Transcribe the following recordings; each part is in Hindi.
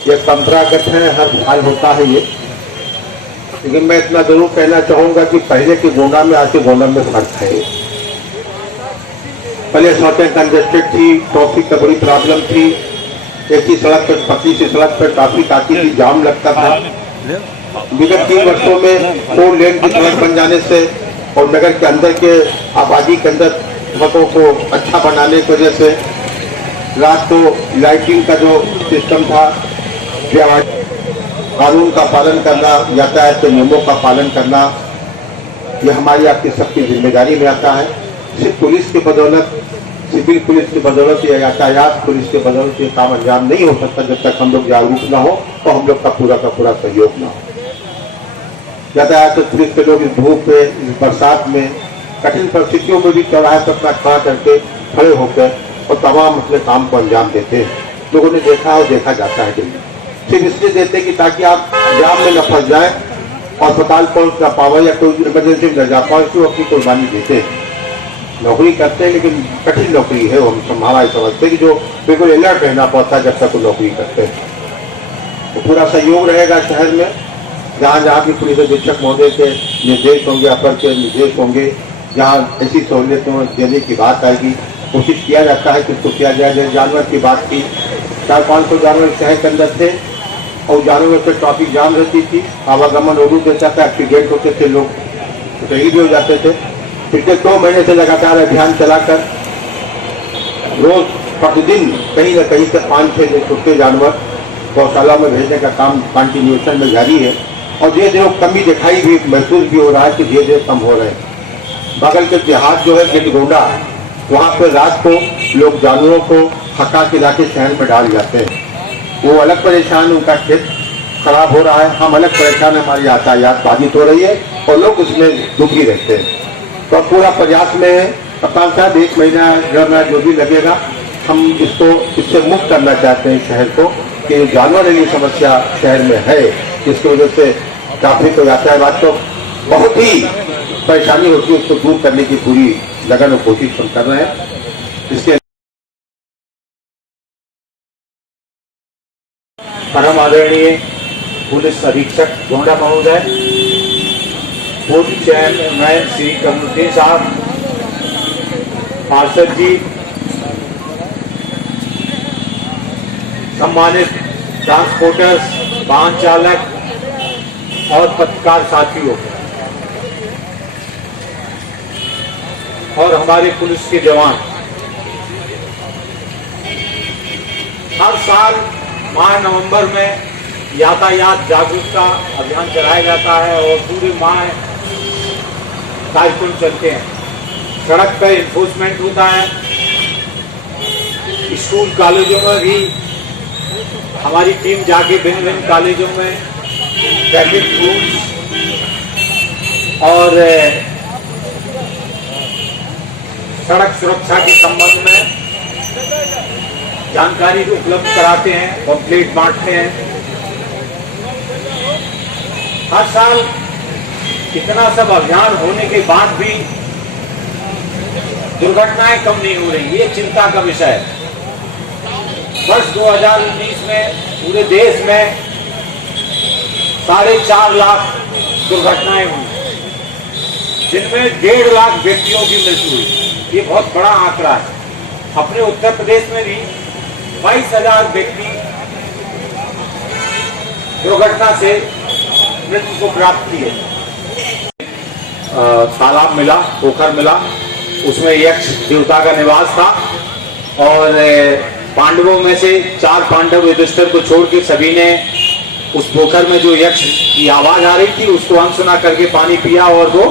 ये परंपरागत है, हर साल होता है ये। लेकिन मैं इतना जरूर कहना चाहूंगा कि पहले की गोंडा में आज के गोंडा में फर्क है। पहले सड़कें कंजेस्टेड थी, ट्रैफिक की बड़ी प्रॉब्लम थी, एक ही सड़क पर, पतली सी सड़क पर ट्रैफिक आती थी, जाम लगता था। विगत 3 वर्षों में 4 लेन की सड़क बन जाने से और नगर के अंदर के आबादी के अंदर सड़कों को अच्छा बनाने की वजह से रात को लाइटिंग का जो सिस्टम था, कानून का पालन करना, यातायात के नियमों का पालन करना, यह हमारी आपकी सबकी जिम्मेदारी में आता है। सिर्फ पुलिस की बदौलत, सिविल पुलिस की बदौलत या यातायात पुलिस की बदौलत ये काम अंजाम नहीं हो सकता जब तक हम लोग जागरूक न हो और हम लोग का पूरा सहयोग न हो। यातायात पुलिस के लोग इस धूप पे, इस बरसात में, कठिन परिस्थितियों में भी चौराहे पर अपना खड़ा करके खड़े होकर और तमाम अपने काम को अंजाम देते हैं। लोगों ने देखा और देखा जाता है दिल्ली सिर्फ इसलिए देते कि ताकि आप जाम में न फंस जाए, अस्पताल पहुंच न पावे या कोई इमरजेंसी में न जा पाए, तो अपनी कुर्बानी देते हैं। नौकरी करते हैं लेकिन कठिन नौकरी है, वो हम हमारा समझते हैं कि जो बिल्कुल अलर्ट रहना पड़ता है जब तक वो नौकरी करते हैं। तो पूरा सहयोग रहेगा शहर में, जहाँ जहाँ भी पुलिस अधीक्षक महोदय के निर्देश होंगे, अपर के निर्देश होंगे, जहाँ ऐसी सहूलियतों देने की बात आएगी, कोशिश किया जाता है कि उसको किया जाए। जैसे जानवर की बात की, 400-500 जानवर शहर के अंदर थे और जानवरों से ट्रैफिक जाम रहती थी, आवागमन रोक देता था, एक्सीडेंट होते थे, लोग शहीद हो जाते थे। पिछले 2 महीने से लगातार अभियान चलाकर रोज प्रतिदिन कहीं न कहीं से 5-6 छुट्टे जानवर गौशाला में भेजने का काम कंटिन्यूएशन में जारी है और धीरे धीरे कमी दिखाई भी, महसूस भी हो रहा है कि धीरे धीरे कम हो रहे हैं। बगल के देहात जो है गिरगोंडा, वहाँ पर रात को लोग जानवरों को हका खिला के शहर में डाल जाते हैं। वो अलग परेशान, उनका खेत खराब हो रहा है, हम अलग परेशान, हमारी यातायात बाधित हो रही है और लोग उसमें दुखी रहते हैं। तो पूरा प्रयास में है, कप्तान साहब 1 महीना 1.5 महीना जो भी लगेगा, हम इसको इससे मुक्त करना चाहते हैं शहर को, कि जानवर वाली समस्या शहर में है, जिसकी वजह से ट्रैफिक और यातायात तो बहुत ही परेशानी होती है, उसको दूर करने की पूरी लगन और कोशिश हम कर रहे हैं। इसके परम आदरणीय पुलिस अधीक्षक गोंडा महोदय, पूर्व चेयरमैन श्री कमरुद्दीन साहब, पार्षद जी, सम्मानित ट्रांसपोर्टर्स, वाहन चालक और पत्रकार साथियों और हमारे पुलिस के जवान, हर साल माह नवंबर में यातायात जागरूकता अभियान चलाया जाता है और पूरे माह कार्यक्रम चलते हैं। सड़क पर इन्फोर्समेंट होता है, स्कूल कॉलेजों में भी हमारी टीम जाके भिन्न भिन्न कॉलेजों में ट्रैफिक रूल्स और सड़क सुरक्षा के संबंध में जानकारी उपलब्ध कराते हैं, पम्फलेट बांटते हैं। हर साल इतना सब अभियान होने के बाद भी दुर्घटनाएं कम नहीं हो रही, ये चिंता का विषय है। वर्ष 2019 में पूरे देश में 4.5 लाख दुर्घटनाएं हुई, जिनमें 1.5 लाख व्यक्तियों की मृत्यु हुई। ये बहुत बड़ा आंकड़ा है। अपने उत्तर प्रदेश में भी 22,000 व्यक्ति दुर्घटना से मृत्यु को प्राप्त किए। तालाब मिला, पोखर मिला, उसमें यक्ष देवता का निवास था और पांडवों में से 4 पांडव युधिष्ठिर को छोड़ के सभी ने उस पोखर में जो यक्ष की आवाज आ रही थी उसको अनसुना करके पानी पिया और वो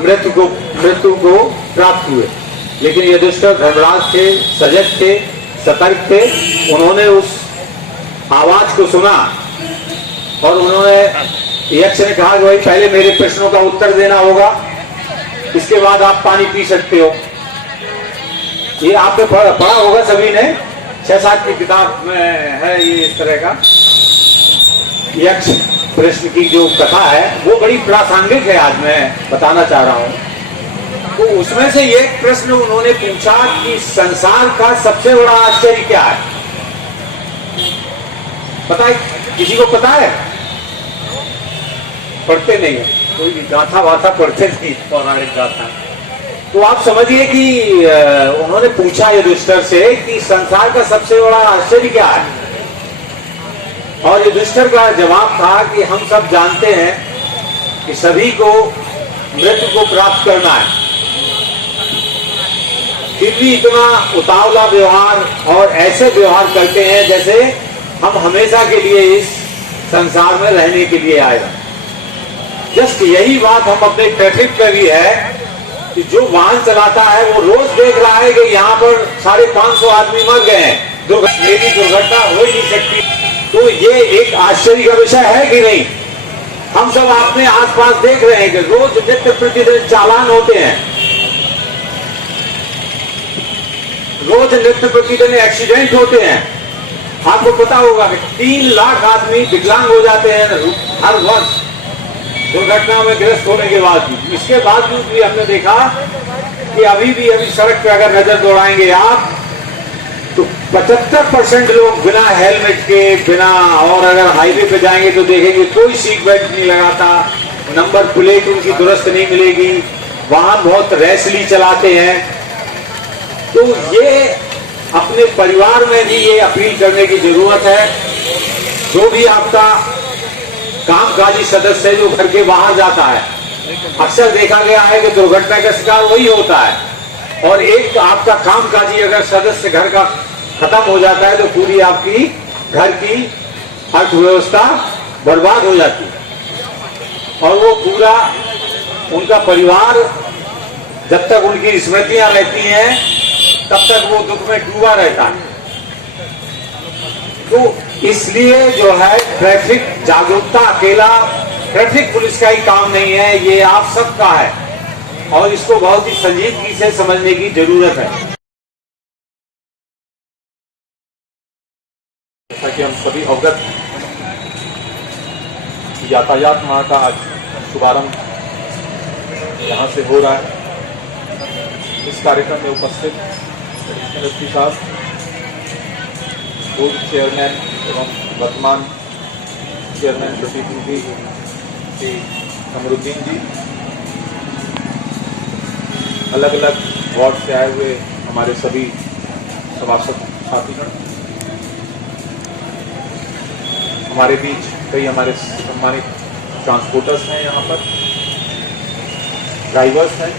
मृत्यु को प्राप्त हुए। लेकिन युधिष्ठिर धर्मराज थे, सजग थे, सतर्क थे। उन्होंने उस आवाज को सुना और उन्होंने, यक्ष ने कहा कि भाई पहले मेरे प्रश्नों का उत्तर देना होगा, इसके बाद आप पानी पी सकते हो। ये आपने पढ़ा होगा सभी ने, 6-7 की किताब में है ये इस तरह का यक्ष प्रश्न की जो कथा है, वो बड़ी प्रासंगिक है, आज मैं बताना चाह रहा हूं। तो उसमें से एक प्रश्न उन्होंने पूछा कि संसार का सबसे बड़ा आश्चर्य क्या है। पता है, किसी को पता है? पढ़ते नहीं है, कोई भी गाथा वाथा पढ़ते नहीं, पौराणिक गाथा। तो आप समझिए कि उन्होंने पूछा युधिष्ठिर से कि संसार का सबसे बड़ा आश्चर्य क्या है, और युधिष्ठिर का जवाब था कि हम सब जानते हैं कि सभी को मृत्यु को प्राप्त करना है, फिर भी इतना उतावला व्यवहार और ऐसे व्यवहार करते हैं जैसे हम हमेशा के लिए इस संसार में रहने के लिए आएगा। जस्ट यही बात हम अपने ट्रैफिक पे भी है कि जो वाहन चलाता है वो रोज देख रहा है कि यहाँ पर 550 आदमी मर गए हैं, मेरी दुर्घटना हो ही नहीं सकती। तो ये एक आश्चर्य का विषय है कि नहीं? हम सब अपने आसपास देख रहे हैं कि रोज नित्य प्रतिदिन चालान होते हैं, रोज नित्य प्रतिदिन एक्सीडेंट होते हैं। आपको पता होगा कि 3 लाख आदमी विकलांग हो जाते हैं हर वर्ष दुर्घटना में ग्रस्त होने के बाद भी। इसके बावजूद भी हमने देखा कि अभी सड़क पर अगर नजर दौड़ाएंगे आप तो 75% लोग बिना हेलमेट के बिना, और अगर हाईवे पे जाएंगे तो देखेंगे कोई सीट बेल्ट नहीं लगाता, नंबर प्लेट उनकी दुरुस्त नहीं मिलेगी, वाहन बहुत रैशली चलाते हैं। तो ये अपने परिवार में भी ये अपील करने की जरूरत है, जो भी आपका कामकाजी सदस्य है जो घर के बाहर जाता है, अक्सर देखा गया है कि दुर्घटना का शिकार वही होता है, और एक आपका कामकाजी अगर सदस्य घर का खत्म हो जाता है तो पूरी आपकी घर की अर्थव्यवस्था बर्बाद हो जाती है, और वो पूरा उनका परिवार जब तक उनकी स्मृतियां रहती हैं तब तक वो दुख में डूबा रहता है। तो इसलिए जो है ट्रैफिक जागरूकता अकेला ट्रैफिक पुलिस का ही काम नहीं है, ये आप सबका है, और इसको बहुत ही संजीदगी से समझने की जरूरत है। जैसा कि हम सभी अवगत, यातायात माह का आज शुभारंभ यहाँ से हो रहा है। इस कार्यक्रम में उपस्थित एडिशनल एसपी साहब, पूर्व चेयरमैन एवं वर्तमान चेयरमैन प्रतिनिधि श्री कमरुद्दीन जी, अलग अलग वार्ड से आए हुए हमारे सभी सभासद साथीगण, हमारे बीच कई हमारे सम्मानित ट्रांसपोर्टर्स हैं, यहाँ पर ड्राइवर्स हैं,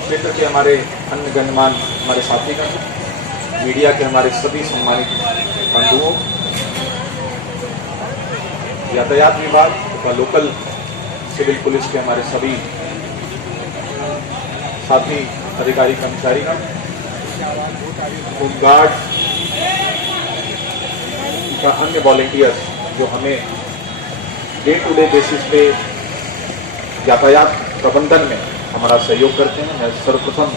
क्षेत्र के हमारे अन्य गणमान्य हमारे साथीगण, मीडिया के हमारे सभी सम्मानित बंधुओं, यातायात विभाग तथा लोकल सिविल पुलिस के हमारे सभी साथी अधिकारी कर्मचारीगण, होमगार्ड तथा अन्य वॉलेंटियर्स जो हमें डे टू डे बेसिस पे यातायात प्रबंधन में हमारा सहयोग करते हैं, मैं सर्वप्रथम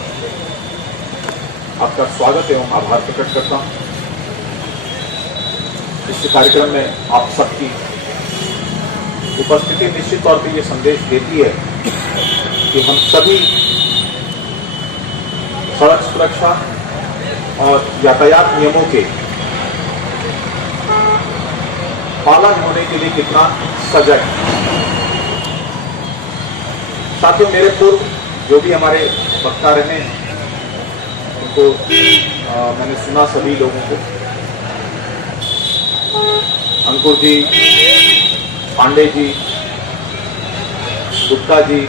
आपका स्वागत एवं आभार प्रकट करता हूं। इस कार्यक्रम में आप सबकी उपस्थिति निश्चित तौर पर यह संदेश देती है कि हम सभी सड़क सुरक्षा और यातायात नियमों के पालन होने के लिए कितना सजग हैं। साथियों, मेरे पूर्व जो भी हमारे वक्ता रहे हैं उनको मैंने सुना, सभी लोगों को, अंकुर जी, पांडे जी, गुप्ता जी,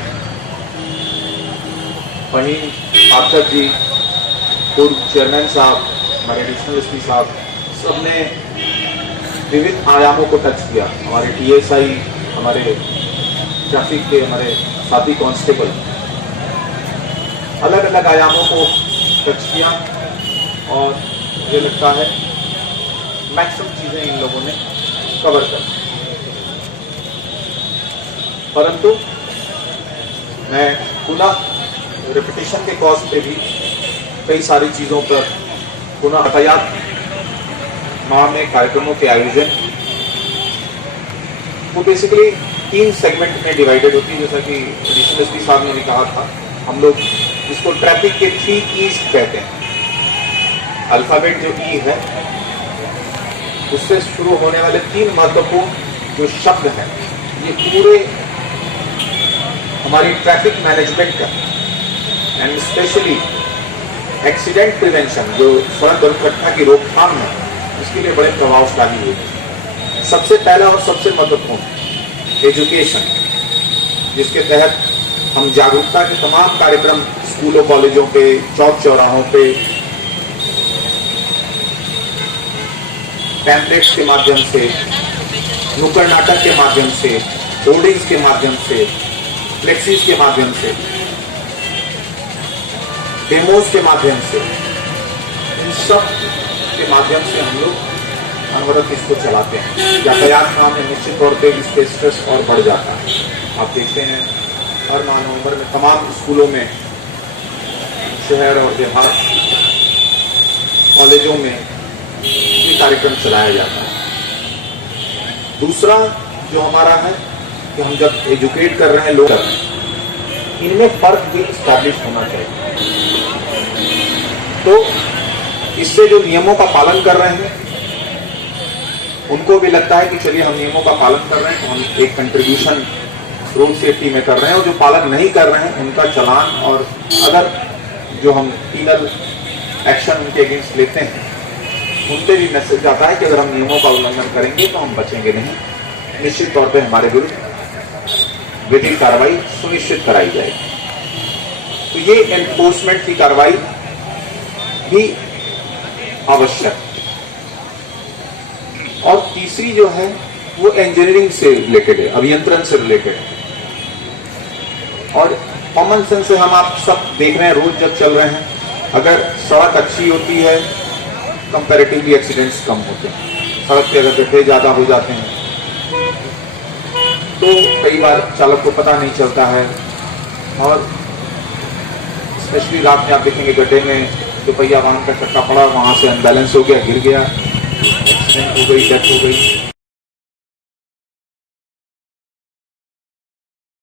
फहीम पाठक जी, पूर्व चेयरमैन साहब, हमारे एडिशनल एसपी साहब, सबने विविध आयामों को टच किया। हमारे टीएसआई, हमारे ट्रैफिक के हमारे साथी कांस्टेबल, अलग अलग आयामों को टच किया, और मुझे लगता है मैक्सिमम चीजें इन लोगों ने कवर कर दी। परंतु मैं पुनः रिपीटिशन के कॉज पे भी कई सारी चीजों पर पुनः यातायात माह में कार्यक्रमों के आयोजन वो बेसिकली 3 सेगमेंट में डिवाइडेड होती है। जैसा कि एडिशनल एसपी साहब ने भी कहा था, हम लोग इसको ट्रैफिक के 3 E's कहते हैं। अल्फाबेट जो ई है उससे शुरू होने वाले 3 महत्वपूर्ण जो शब्द हैं, ये पूरे हमारी ट्रैफिक मैनेजमेंट का एंड स्पेशली एक्सीडेंट प्रिवेंशन, जो सड़क दुर्घटना की रोकथाम है, उसके लिए बड़े प्रभावशाली हुए। सबसे पहला और सबसे महत्वपूर्ण एजुकेशन, जिसके तहत हम जागरूकता के तमाम कार्यक्रम स्कूलों कॉलेजों पे, चौक चौराहों पे, पैम्पलेट्स के माध्यम से, नुक्कड़ नाटक के माध्यम से, होर्डिंग्स के माध्यम से, फ्लेक्सीज के माध्यम से, डेमोज के माध्यम से, इन सब के माध्यम से हम लोग अनवरत इसको चलाते हैं। यातायात काम में निश्चित तौर पे इसके स्ट्रेस और बढ़ जाता है। आप देखते हैं हर माह नवंबर में तमाम स्कूलों में, शहर और देहात कॉलेजों में ये कार्यक्रम चलाया जाता है। दूसरा जो हमारा है कि हम जब एजुकेट कर रहे हैं लोग, इनमें फर्क भी स्टैब्लिश होना चाहिए। तो इससे जो नियमों का पालन कर रहे हैं उनको भी लगता है कि चलिए हम नियमों का पालन कर रहे हैं तो हम एक कंट्रीब्यूशन रोड सेफ्टी में कर रहे हैं, और जो पालन नहीं कर रहे हैं उनका चालान और अदर जो हम पीनल एक्शन उनके अगेंस्ट लेते हैं, उनसे भी मैसेज आता है कि अगर हम नियमों का उल्लंघन करेंगे तो हम बचेंगे नहीं, निश्चित तौर पे हमारे विरुद्ध विधिक कार्रवाई सुनिश्चित कराई जाएगी। तो ये एनफोर्समेंट की कार्रवाई भी आवश्यक। और तीसरी जो है वो इंजीनियरिंग से रिलेटेड है, अभियंत्रण से रिलेटेड है। और कॉमन सेंस से हम आप सब देख रहे हैं, रोज जब चल रहे हैं, अगर सड़क अच्छी होती है कंपैरेटिवली एक्सीडेंट्स कम होते हैं। सड़क पे अगर गड्ढे ज्यादा हो जाते हैं तो कई बार चालक को पता नहीं चलता है, और स्पेशली रात में आप देखेंगे गड्ढे में दोपहिया वाहन का चक्का पड़ा, वहां से अनबैलेंस हो गया, गिर गया, एक्सीडेंट हो गई, डेथ हो गई।